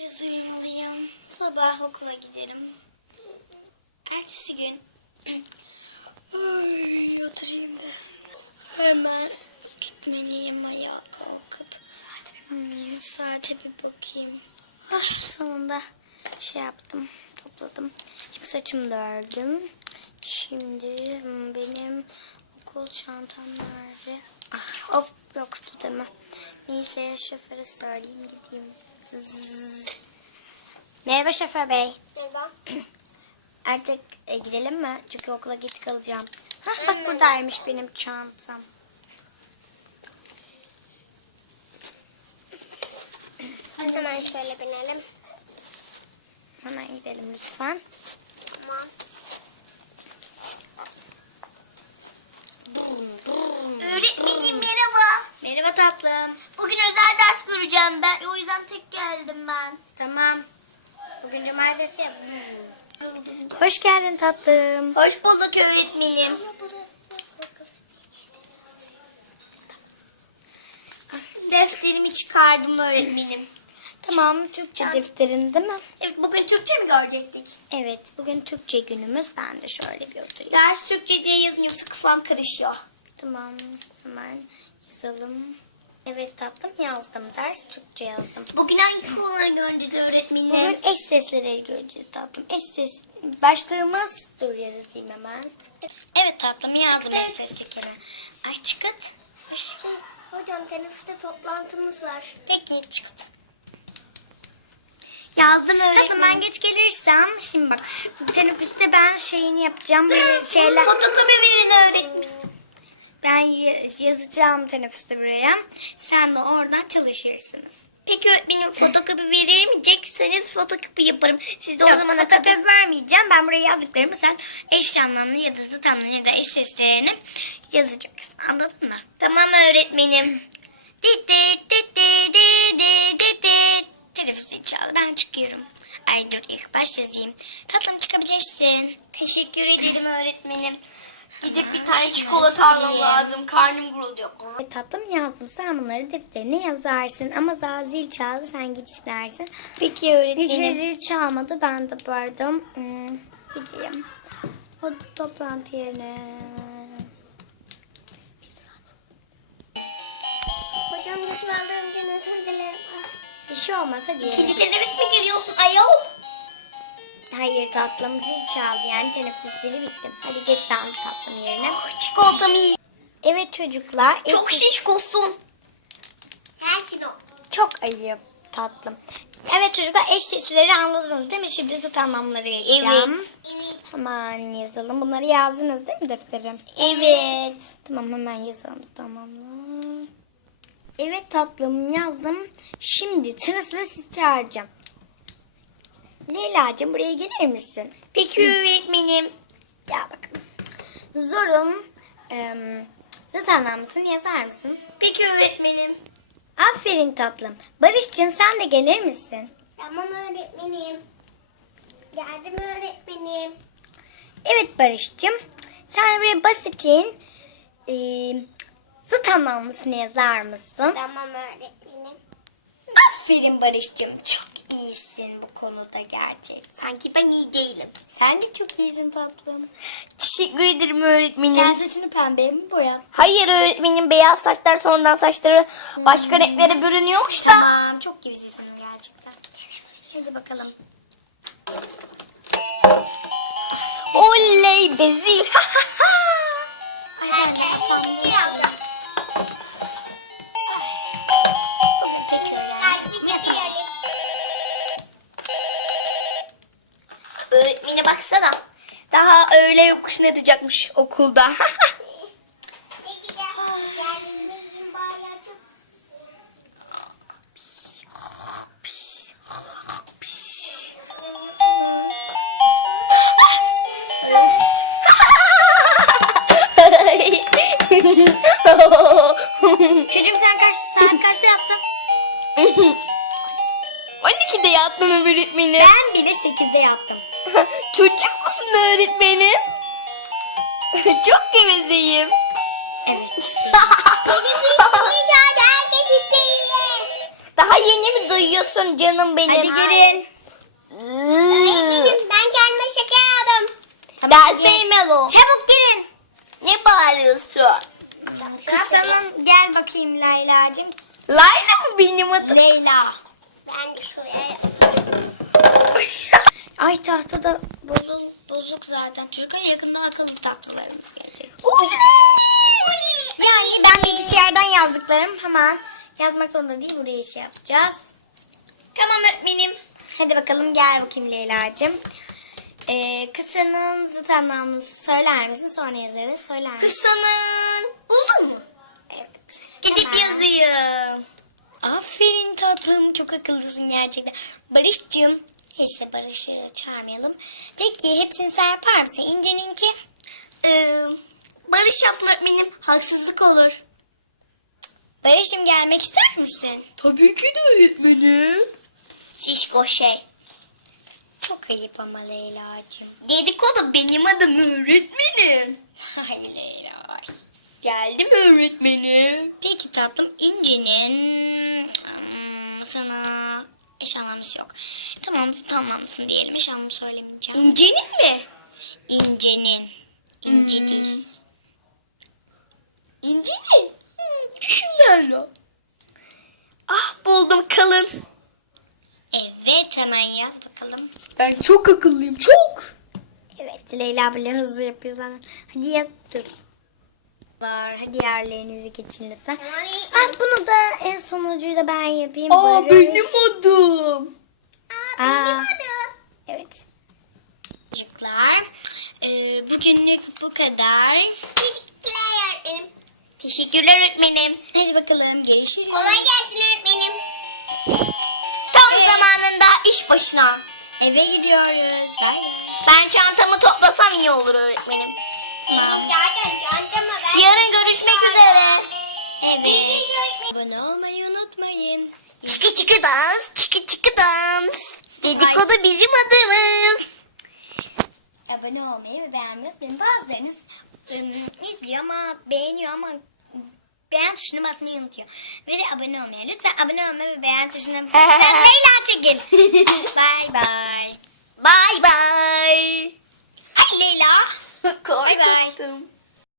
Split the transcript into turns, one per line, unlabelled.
Biraz uyumalıyım. Sabah okula giderim. Ertesi gün... Ay, oturayım be. Hemen gitmeliyim ayağa kalkıp. Saate bir bakayım. Ah, sonunda şey yaptım. Topladım. Şimdi saçımı da ördüm. Şimdi benim okul çantam nerede? Ah, hop yoktu değil mi? Neyse şoföre söyleyeyim gideyim. Zzz. Merhaba şoför bey.
Merhaba.
Artık gidelim mi? Çünkü okula geç kalacağım. Hah, bak buradaymış benim çantam.
Hemen şöyle binelim.
Hemen gidelim lütfen.
Tamam. Öğretmenim merhaba.
Merhaba tatlım.
Bugün özel ders göreceğim ben. O yüzden tek geldim ben.
Tamam. Bugün cumartesi ya. Hoş geldin tatlım.
Hoş bulduk öğretmenim. Defterimi çıkardım öğretmenim.
Tamam, Türkçe defterin değil mi?
Evet, bugün Türkçe mi görecektik?
Evet, bugün Türkçe günümüz. Ben de şöyle götüreyim.
Ders Türkçe diye yazınca kafam karışıyor.
Tamam, hemen yazalım. Evet tatlım, yazdım. Ders Türkçe yazdım.
Bugün hangi konuları göreceğiz öğretmenim?
Bugün eş sesleri göreceğiz tatlım. Eş ses başlığımız, dur yazayım hemen. Evet tatlım, yazdım eş seslikleri. Ay çıkıt.
Hocam teneffüste toplantımız var.
Peki çıkıt.
Yazdım öğretmenim.
Tatlım ben geç gelirsem, şimdi bak teneffüste ben şeyini yapacağım. Böyle şeyler.
Fotokopi verin öğretmenim.
Ben yazacağım teneffüste buraya. Sen de oradan çalışırsınız.
Peki öğretmenim fotokopi veremeyecekseniz fotokopi yaparım. Siz de o
Yok,
zamana kadar...
fotokopi vermeyeceğim. Ben buraya yazdıklarımı sen eş anlamlı ya da zıt anlamlı ya da eş seslerini yazacaksın. Anladın mı?
Tamam öğretmenim.
Dit dit dit dit dit dit dit dit. Teneffüs çaldı. Ben çıkıyorum. Ay dur ilk baş yazayım. Tatlım çıkabilirsin.
Teşekkür ederim öğretmenim. Gidip bir tane
şunu
çikolata almam
sileyim.
lazım. Karnım gurulduyor.
Tatlım yazdım. Sen bunları defterine yazarsın. Ama daha zil çaldı. Sen git istersin.
Peki
Hiç
öğretmenim.
zil çalmadı. Ben de pardon. Gideyim. O toplantı yerine.
Hocam geç kaldığım için özür dilerim.
Bir şey olmasa diye.
İkinci teneffüs mü giriyorsun ayol?
Hayır tatlım, zil çaldı yani teneffüs zili bitti. Hadi geç sen tatlım yerine.
Çikolatamı yiyeyim.
Evet çocuklar.
Çok şişkosun. Sensin o.
Çok ayıp tatlım. Evet çocuklar, eş sesleri anladınız değil mi? Şimdi zıt anlamları geçeceğim.
Evet.
Hemen yazalım. Bunları yazdınız değil mi defterim?
Evet.
Tamam hemen yazalım zıt anlamlı. Evet tatlım yazdım. Şimdi sıra sıra sizi çağıracağım. Leyla'cığım buraya gelir misin?
Peki öğretmenim.
Gel bakalım. Zor'un zıt anlamlısını yazar mısın?
Peki öğretmenim.
Aferin tatlım. Barış'cığım sen de gelir misin?
Tamam öğretmenim. Geldim öğretmenim.
Evet Barış'cığım. Sen buraya basitin zıt anlamlısını yazar mısın?
Tamam öğretmenim.
Aferin Barış'cığım. Çok iyisin bu konuda gerçekten.
Sanki ben iyi değilim.
Sen de çok iyisin tatlım.
Teşekkür ederim öğretmenim.
Sen saçını pembeye mi boyadın?
Hayır öğretmenim, beyaz saçlar sonradan saçları başka renklere bürünüyormuş da.
Tamam. Çok gevşesin gerçekten. Hadi bakalım.
Oley bezi.
Ay, ben de sandım.
Öğretmene baksana. Daha öğle yokusuna yatacakmış okulda.
Çocuğum sen saat kaçta yaptın?
12'de yattım öğretmenim.
Ben bile 8'de yattım.
Çocuk musun öğretmenim? Çok gevezeyim.
Evet.
Benim bir herkes içeriye. Daha yeni mi duyuyorsun canım benim?
Hadi girin.
Ben kendime şeker aldım. Derse Melo.
Çabuk girin.
Ne bağırıyorsun?
Kızım gel bakayım Leyla'cığım.
Layla mı benim adım?
Leyla.
Ben de şuraya.
Ay tahta da bozuk zaten. Çocuklar yakında akıllı tahtalarımız gelecek. Yani ben bilgisayardan yazdıklarım hemen yazmak zorunda değil, buraya şey yapacağız. Tamam öğretmenim. Hadi bakalım gel bakayım Leyla'cığım. Kısanın zıt anlamını söyler misin? Sonra yazarız. Söyler misin?
Kısanın uzun mu?
Evet.
Gidip
Hemen.
yazayım.
Aferin tatlım. Çok akıllısın gerçekten. Barış'cığım. Neyse Barış'ı çağırmayalım. Peki hepsini sen yapar mısın? İnce'ninki?
Barış yapsın öğretmenim. Haksızlık olur.
Barış'ım gelmek ister misin?
Tabii ki de öğretmenim.
Şişko şey. Çok ayıp ama Leyla'cığım.
Dedikodu benim adım öğretmenim.
Ay Leyla.
Geldim öğretmenim.
Peki tatlım İnce'nin sana eş anlamlısı yok. Tamam tamamsın diyelim. Eş anlamı söylemeyeceğim.
İncenin mi?
İnce'nin. İnce değil.
İncenin. Düşün Leyla. Ah buldum kalın.
Evet hemen yaz bakalım.
Ben çok akıllıyım çok.
Evet Leyla bile hızlı yapıyor zaten. Hadi yaz. Dur. Hadi yerlerinizi geçin lütfen. Bunu da en sonuncuyu da ben yapayım.
Aa
Barış.
benim adım.
Aa, evet. Çocuklar, bugünlük bu kadar.
Teşekkürler öğretmenim. Teşekkürler öğretmenim.
Hadi bakalım görüşürüz.
gelsin öğretmenim. Tam
Evet.
zamanında iş başına.
Eve gidiyoruz. Bay bay.
Ben çantamı toplasam iyi olur öğretmenim.
Tamam.
Yarın görüşmek üzere.
Evet. Abone olmayı unutmayın.
Çıkı çıkı dans, çıkı çıkı dans. Dedikodu bizim adımız.
Abone olmayı ve beğenmeyi unutmayın. Bazılarınız izliyor ama beğeniyor ama beğen tuşuna basmayı unutuyor. Ve de abone olmayı. Lütfen abone olmayı ve beğen tuşuna basmayı. Leyla çekil. Bay bay.
Bye bye.
Ay Leyla.
Korkuttum.